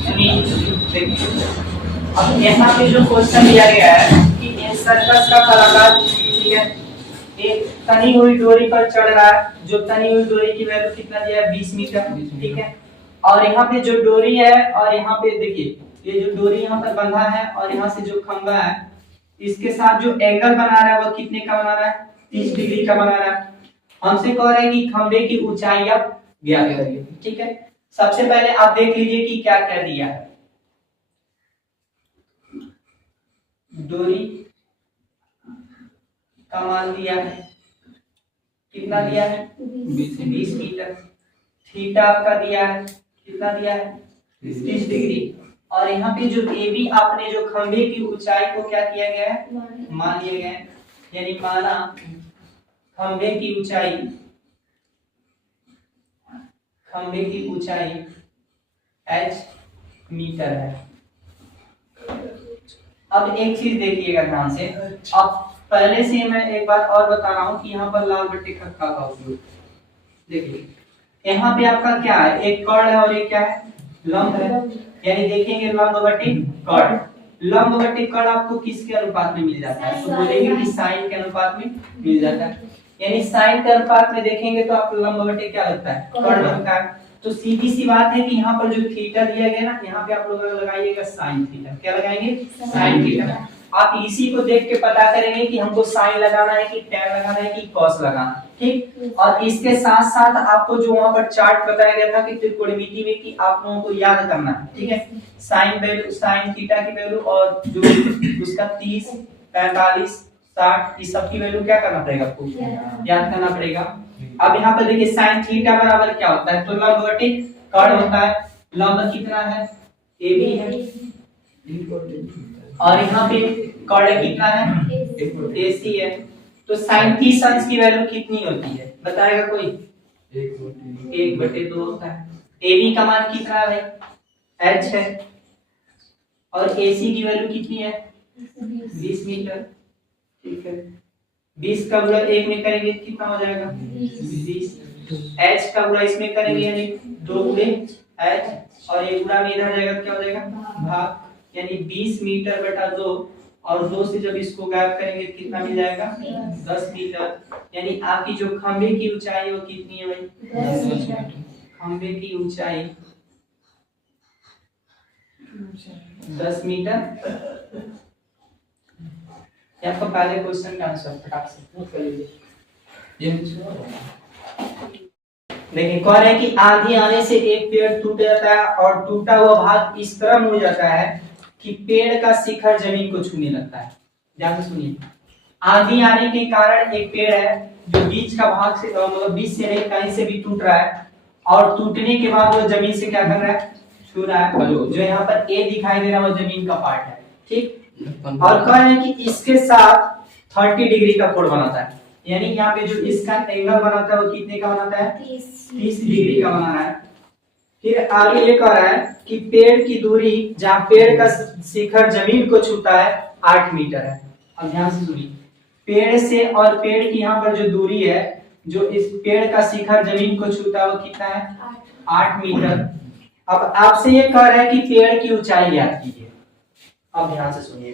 सुनिए देखिए, अब यहाँ पे जो क्वेश्चन दिया गया है कि एक सर्कस का कलाकार, ठीक है, एक तनी हुई डोरी पर चढ़ रहा है, जो तनी हुई डोरी की वैल्यू कितना दिया है 20 मीटर, ठीक है। और यहाँ पे जो डोरी है और यहाँ पे देखिए ये जो डोरी यहाँ पर बंधा है और यहाँ से जो खंभा है इसके साथ जो एंगल बना रहा है वो कितने का बना रहा है, 30 डिग्री का बना रहा है। हमसे कह रहे हैं कि खंभे की ऊंचाई आप ज्ञात करिए, ठीक है। सबसे पहले आप देख लीजिए कि क्या क्या दिया है। डोरी का मान दिया है, कितना दिया है 20 मीटर। थीटा आपका दिया है, कितना दिया है 30 डिग्री। और यहाँ पे जो ए बी आपने जो खंभे की ऊंचाई को क्या किया गया है, मान लिया गया है। यानी माना खंभे की ऊंचाई, खंभे की ऊंचाई h मीटर है। अब एक चीज देखिएगा ध्यान से, अब पहले से मैं एक बात और बता रहा हूं कि यहाँ पर लाल बट्टे खक्का का उपयोग देखिए। यहाँ पे आपका क्या है, एक कर्ण है और एक क्या है, लंब है। यानी देखेंगे लंब बट्टे कर्ण, लंब बट्टे कर्ण आपको किसके अनुपात में मिल जाता है, तो बोलेंगे कि साइन के अनुपात में मिल जाता है। यानी साइन के अनुपात में देखेंगे तो आपको लंब बट्टे क्या लगता है, कर्ण लगता है। तो सीधी सी बात है कि यहाँ पर जो थीटा दिया गया ना, यहाँ पे आप लोग लगाइएगा साइन थीटा। क्या लगाएंगे, साइन थीटा। आप इसी को देख के पता करेंगे कि हमको साइन लगाना है कि टैन लगाना है कि कॉस लगाना है, ठीक। और इसके साथ साथ आपको जो वहां पर चार्ट बताया गया था कि त्रिकोणमिति में, कि आप लोगों को याद करना है, ठीक है। साइन वैल्यू, साइन थीटा की वैल्यू और जो उसका 30, 45, 60 इस सब की वैल्यू क्या करना पड़ेगा, आपको याद करना पड़ेगा। अब यहाँ पर देखिए साइन थीटा बराबर क्या होता है, तो लंब बटे कर्ण होता है। लंब कितना है, ए बी है, और यहाँ पे कर्ण कितना है, ए सी है। तो साइन 30 अंश की वैल्यू कितनी होती है, बताएगा कोई, 1/2 होता है। ए बी का मान कितना है भाई, h है, और ए सी की वैल्यू कितनी है 20 मीटर, ठीक है। 20 का गुणा 1 में करेंगे कितना हो जाएगा 20। h का गुणा इसमें करेंगे यानी 2 गुणे h, और 1 गुणा में इधर जाएगा क्या हो जाएगा भाग, यानी 20 मीटर बटा 2, और 2 से जब इसको गायब करेंगे कितना मिल जाएगा 10 मीटर। यानी आपकी जो खंभे की ऊंचाई वो कितनी है भाई 10 मीटर। खंभे की ऊंचाई 10 मीटर। आपको पहले क्वेश्चन का आंसर फटाक से नोट कर लीजिए। देखिए कह रहे हैं कि आंधी आने से एक पेड़ टूट जाता है और टूटा हुआ भाग इस तरह मुड़ जाता है कि पेड़ का शिखर जमीन को छूने लगता है। ध्यान से सुनिए, आंधी आने के कारण एक पेड़ है जो बीच का भाग से मतलब बीच से नहीं कहीं से भी टूट रहा है, और टूटने के बाद वो जमीन से क्या कर रहा है, छू रहा है। जो यहाँ पर ए दिखाई दे रहा है वो जमीन का पार्ट है, ठीक। और कह रहे हैं कि इसके साथ 30 डिग्री का कोण बनाता है। यानी यहाँ पे जो इसका एंगल बनाता है वो कितने का बनाता है 30 डिग्री का बना रहा है। फिर आगे ये कह रहा है कि पेड़ की दूरी जहाँ पेड़ का शिखर जमीन को छूता है 8 मीटर है। अब ध्यान से सुनिए, पेड़ से और पेड़ की यहाँ पर जो दूरी है, जो इस पेड़ का शिखर जमीन को छूता है वो कितना है 8 मीटर। अब आपसे ये कह रहा है कि पेड़ की ऊंचाई ज्ञात कीजिए। अब ध्यान से सुनिए,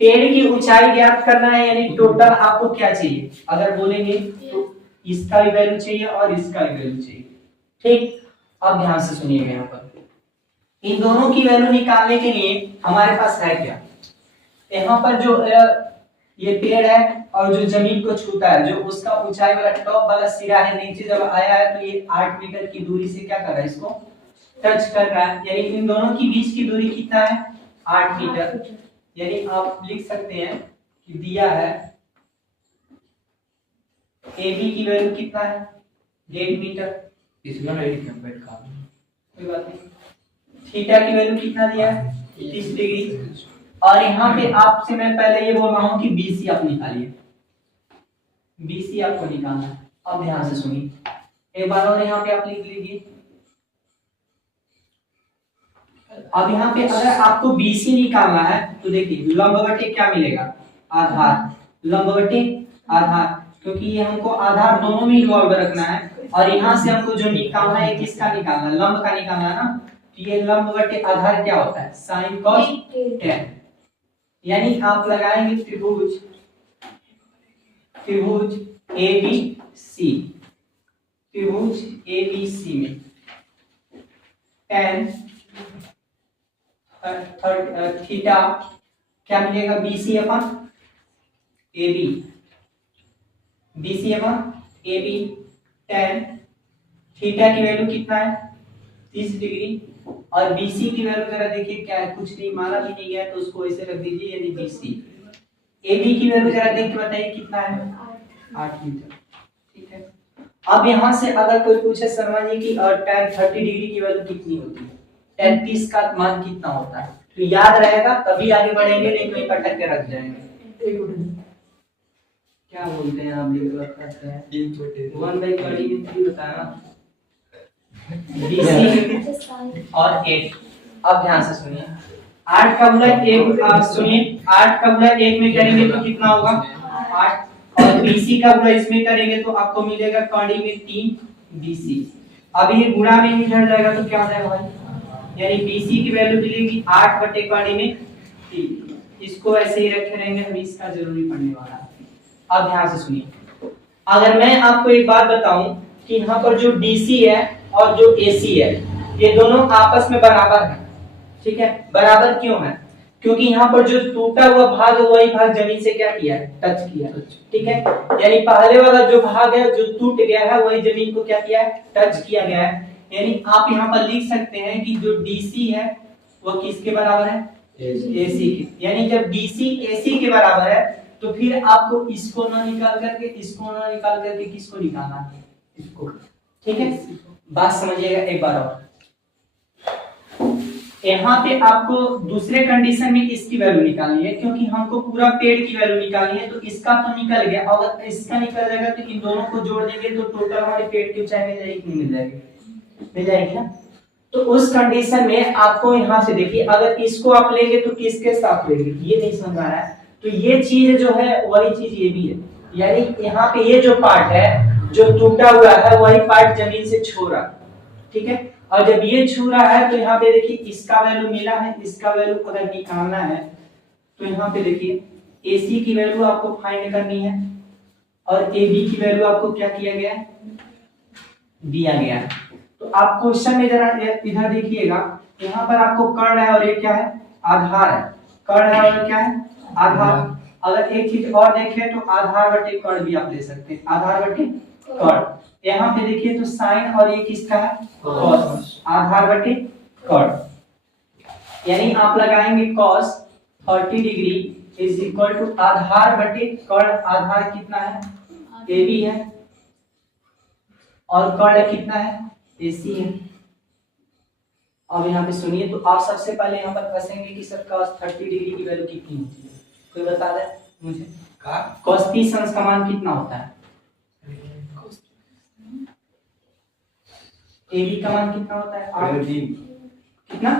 पेड़ की ऊंचाई ज्ञात करना है, यानी टोटल आपको क्या चाहिए, अगर बोलेंगे तो इसका भी वैल्यू चाहिए और इसका भी वैल्यू चाहिए, ठीक। अब ध्यान से सुनिएगा, यहाँ पर इन दोनों की वैल्यू निकालने के लिए हमारे पास है क्या, यहाँ पर जो ये पेड़ है और जो जमीन को छूता है, जो उसका ऊंचाई वाला टॉप वाला सिरा है, नीचे जब आया है तो ये 8 मीटर की दूरी से क्या कर रहा है, इसको टच कर रहा है। यानी इन दोनों की बीच की दूरी कितना है 8 मीटर। यानी आप लिख सकते हैं कि दिया है ए बी की वैल्यू कितना है 8 मीटर, कोई बात नहीं। थीटा की वैल्यू कितना दिया है 30 डिग्री। और यहाँ पे आपसे मैं पहले ये बोल रहा हूँ कि बीसी आप निकालिए, बीसी आपको निकालना है। अब ध्यान से सुनिए, एक बार और यहाँ पे आप लिख लीजिए। अब यहाँ पे अगर आपको बीसी निकालना है तो देखिए लंब बटे क्या मिलेगा, आधार, लंब बटे आधार, क्योंकि ये हमको आधार दोनों में इन्वॉल्व रखना है। और यहाँ से हमको जो निकालना है किसका निकालना है, लंब का निकालना है ना। तो ये लंब बटे आधार क्या होता है, साइन कॉस टेन। यानी आप लगाएंगे त्रिभुज ABC, त्रिभुज ABC में tan थीटा क्या मिलेगा, BC अपन AB, BC अपन AB, tan थीटा की वैल्यू कितना है 30 डिग्री, और BC की वैल्यू जरा देखिए क्या है, कुछ नहीं माना भी नहीं गया तो उसको ऐसे रख दीजिए, यानी BC। AB की वैल्यू जरा देख के बताइए कितना है, 8 मीटर। ठीक है, अब यहाँ से अगर कोई पूछे शर्मा जी की और tan 30 डिग्री की वैल्यू कितनी होती है, tan 30 का मान कितना होता है, तो याद रहेगा तभी आगे बढ़ेंगे, नहीं तो पटक के रख जाएंगे। क्या बोलते हैं आप, ये गलत करते हैं, 1 बाई कड़ी में 3 बताया ना, BC और 8। अब ध्यान से सुनिए, 8 का गुणा 1, सुनिए 8 का गुणा 1 में करेंगे तो कितना होगा 8, और BC का गुणा इसमें करेंगे तो आपको मिलेगा कड़ी में 3 BC। अब ये गुणा में निकल जाएगा तो क्या हो जाएगा भाई, यानी BC की वैल्यू मिलेगी 8 बटे कड़ी में 3। इसको ऐसे ही रखे रहेंगे, हम इसका जरूरी पड़ने वाला है। अब ध्यान से सुनिए, अगर मैं आपको एक बात बताऊं कि यहाँ पर जो DC है और जो AC है ये दोनों आपस में बराबर है। ठीक है, बराबर क्यों है, क्योंकि यहाँ पर जो टूटा हुआ भाग है वही भाग जमीन से क्या किया है, टच किया है। ठीक है, यानी पहले वाला जो भाग है जो टूट गया है वही जमीन को क्या किया है, टच किया गया है। यानी आप यहाँ पर लिख सकते हैं कि जो DC है वो किसके बराबर है, AC के। यानी जब DC AC के बराबर है तो फिर आपको इसको ना निकाल करके किसको निकालना है, इसको। ठीक है, बात समझिएगा एक बार और। यहाँ पे आपको दूसरे कंडीशन में इसकी वैल्यू निकालनी है, क्योंकि हमको पूरा पेड़ की वैल्यू निकालनी है। तो इसका तो निकल गया, अगर इसका निकल जाएगा तो इन दोनों को जोड़ देंगे तो टोटल हमारे पेड़ की ऊंचाई मिल जाएगी, नहीं मिल जाएगी, मिल जाएगी ना। तो उस कंडीशन में आपको यहाँ से देखिए, अगर इसको आप लेंगे तो किसके साथ लेंगे, ये नहीं समझ आ रहा है। तो ये चीज जो है वही चीज ये भी है, यानी यहाँ पे ये जो पार्ट है जो टूटा हुआ है वही पार्ट जमीन से छू रहा। ठीक है, और जब ये छू रहा है तो यहाँ पे देखिए इसका वैल्यू मिला है, इसका वैल्यू अगर निकालना है तो यहाँ पे देखिए AC की वैल्यू आपको फाइंड करनी है और AB की वैल्यू आपको क्या किया गया है, दिया गया है। तो आप क्वेश्चन में जरा इधर देखिएगा, यहाँ पर आपको कर्ण है और ये क्या है, आधार है। कर्ण है और क्या है, आधार। अगर एक चीज और देखें तो आधार बटे कर्ण भी आप ले सकते हैं, आधार बटे कर्ण। यहाँ पे देखिए तो साइन और ये किसका है, कॉस, आधार बटे कर्ण। यानी आप लगाएंगे cos 30 degree is equal to आधार बटे कर्ण। आधार कितना है, AB है, और कर्ण कितना है, AC है। अब यहाँ पे सुनिए, तो आप सबसे पहले यहाँ पर फंसेंगे कि सर cos 30 डिग्री की वैल्यू कितनी होती है, कोई बता दे मुझे। cos 30 अंश का मान कितना होता है, AB का मान कितना होता है, 8। कितना,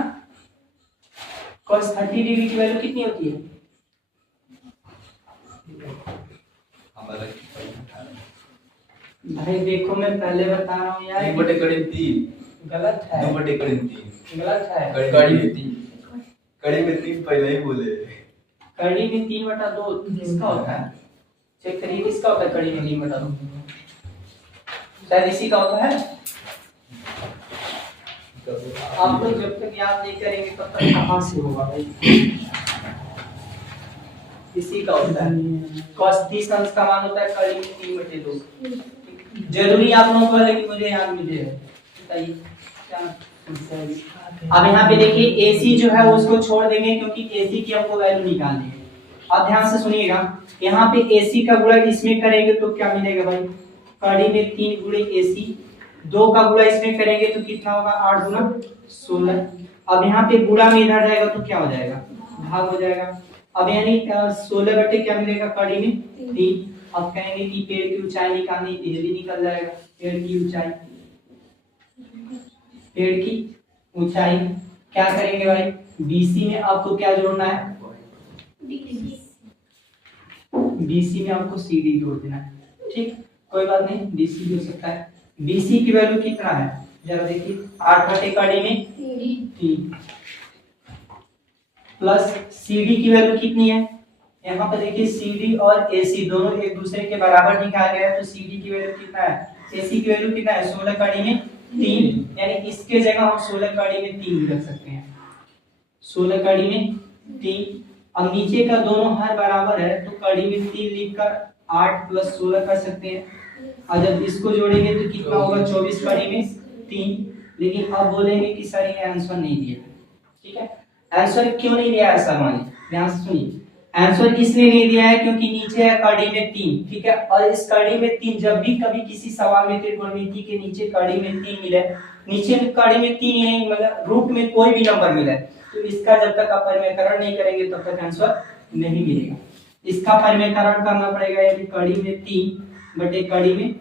cos 30 डिग्री की वैल्यू कितनी होती है, भाई देखो मैं पहले बता रहा हूँ यार, 1/3 गलत है, 2/3 गलत है। कड़ी में 3 पहले ही बोले, कड़ी में 3/2 किसका होता है, चेक करिए किसका होता है कड़ी में 3/2, शायद इसी का होता है। आप लोग जब तक याद नहीं करेंगे तब तक कहाँ से होगा भाई, इसी का होता है। cos 30 अंश का मान होता है कड़ी में 3/2। जरूरी आप लोगों को है लेकिन मुझे याद मिले है, बताइए क्या। अब यहाँ पे देखिए AC जो है उसको छोड़ देंगे क्योंकि AC की हमको वैल्यू निकालनी है। अब ध्यान से सुनिएगा, यहाँ पे AC का गुणा इसमें करेंगे तो क्या मिलेगा भाई, कड़ी में 3 गुणे AC, 2 का गुणा इसमें करेंगे तो कितना होगा, 8 गुना 16। अब यहाँ पे गुणा में इधर जाएगा तो क्या हो जाएगा, भाग हो जाएगा। अब यानी 16 बटे क्या मिलेगा, कड़ी में 3। अब कहेंगे कि पेड़ की ऊंचाई निकालनी, ये भी निकल जाएगा। पेड़ की ऊंचाई, पेड़ की ऊंचाई क्या करेंगे भाई, BC में आपको क्या जोड़ना है, BC में आपको CD जोड़ देना है। ठीक, कोई बात नहीं, BC भी हो सकता है। BC की वैल्यू कितना है जरा देखिए, 8 बटे कड़ी में 3 प्लस CD की वैल्यू कितनी है, यहाँ पर देखिए CD और AC दोनों एक दूसरे के बराबर दिखाया गया है, तो CD की वैल्यू कितना है, AC की वैल्यू कितना है, 16 कड़ी में 3, यानी इसके जगह हम 16 कड़ी में 3 रख सकते हैं, 16 कड़ी में 3। अब नीचे का दोनों हर बराबर है तो कड़ी में 3 लिखकर 8 प्लस 16 कर सकते हैं, और जब इसको जोड़ेंगे तो कितना होगा, 24 कड़ी में 3। लेकिन अब बोलेंगे कि सर ये आंसर नहीं दिया, ठीक है। आंसर क्यों नहीं दिया है सर, मानिए ध्यान से सुनिए, आंसर इसलिए नहीं दिया है क्योंकि नीचे है कड़ी में 3, ठीक है, और इस कड़ी में 3 जब भी कभी किसी सवाल में त्रिकोणमिति के नीचे कड़ी में 3 मिले, नीचे में कड़ी में 3 ही नहीं मतलब रूट में कोई भी नंबर मिले, तो इसका जब तक आप परिमेयकरण नहीं करेंगे तब तक आंसर नहीं मिलेगा। इसका परिमेयकरण करना पड़ेगा, यानी कड़ी में 3 बटे कड़ी में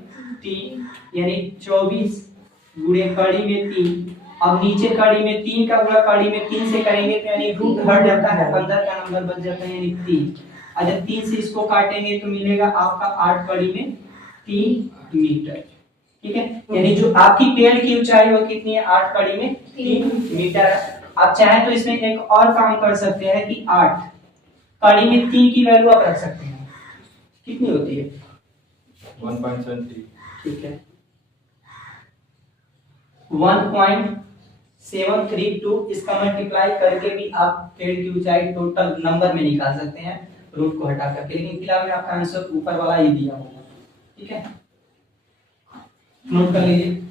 3 यानी 24 गुणे कड़ी में 3। अब नीचे कड़ी में 3 का गुणा कड़ी में 3 से करेंगे तो यानी रूट हट जाता है, अंदर का नंबर बच जाता है यानी 3। और जब 3 से इसको काटेंगे तो मिलेगा आपका 8 कड़ी में 3 मीटर, ठीक है। यानी जो आपकी पेड़ की ऊंचाई वो कितनी है, 8 कड़ी में 3 मीटर। आप चाहे तो इसमें एक और काम कर सकते हैं कि 8 कड़ी में 3 की वैल्यू आप रख सकते हैं, कितनी होती है 1.73, ठीक है 1.732। इसका मल्टीप्लाई करके भी आप पेड़ की ऊंचाई टोटल नंबर में निकाल सकते हैं रूट को हटा करके, लेकिन फिलहाल में आपका आंसर ऊपर वाला ही दिया होगा, ठीक है, नोट कर लीजिए।